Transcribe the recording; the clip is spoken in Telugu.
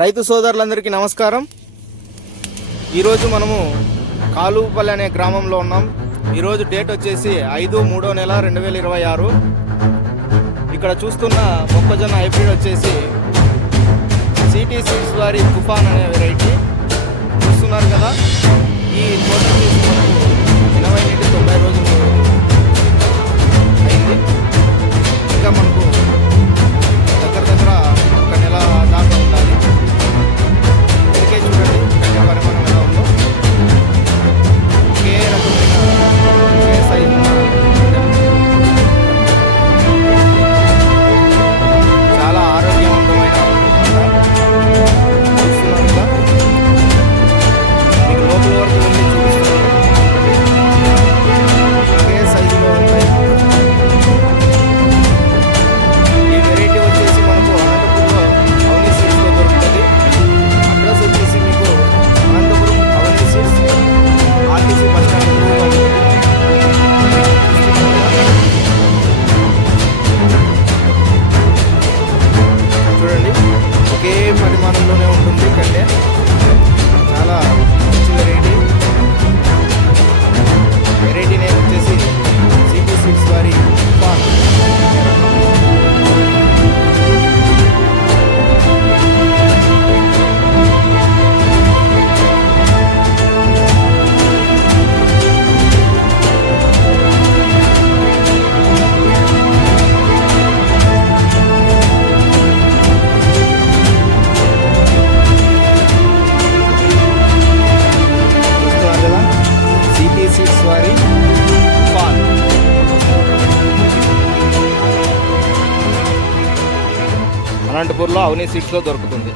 రైతు సోదరులందరికీ నమస్కారం. ఈరోజు మనము కాలువపల్లి అనే గ్రామంలో ఉన్నాం. ఈరోజు డేట్ వచ్చేసి 5/3/2026. ఇక్కడ చూస్తున్న మొక్కజొన్న హైబ్రిడ్ వచ్చేసి సిటీ సీడ్స్ వారి తుఫాన్ అనే వెరైటీ చూస్తున్నారు కదా. ఈ తోట వచ్చేసి మనకు 80 నుండి 90 రోజులు అయింది. ఇంకా మనకు దగ్గర ఒక నెల దాకా ఉండాలి. అందుకే చూడండి కన్య పరిమాణం ఎలా ఉందో. ఒకే రకమైన ఒకే సైజు చాలా ఆరోగ్యవంతమైన చూస్తున్నారు కదా. మీకు లోపల వరకు వెళ్ళి చూపిస్తున్నారు. ఒకే సైజులో ఉంటాయి. ఈ వెరైటీ వచ్చేసి మనకు అనంతపురంలో అవని సీడ్స్లో దొరుకుతుంది. అడ్రస్ వచ్చేసి మీకు అనంతపురం అవని సీడ్స్ ఆర్టీసీ బస్ స్టాండ్ ఎదురుగా ఉంటుంది. చూడండి ఒకే పరిమాణంలోనే ఉంటుంది కన్య. చాలా మంచి వెరైటీ. వెరైటీ నేమ్ వచ్చేసి సిటీ సీడ్స్ వారి తుఫాన్. చూస్తున్నారు కదా సిటీ సీడ్స్ వారి తుఫాన్. అనంతపూర్లో అవని సీడ్స్లో దొరుకుతుంది.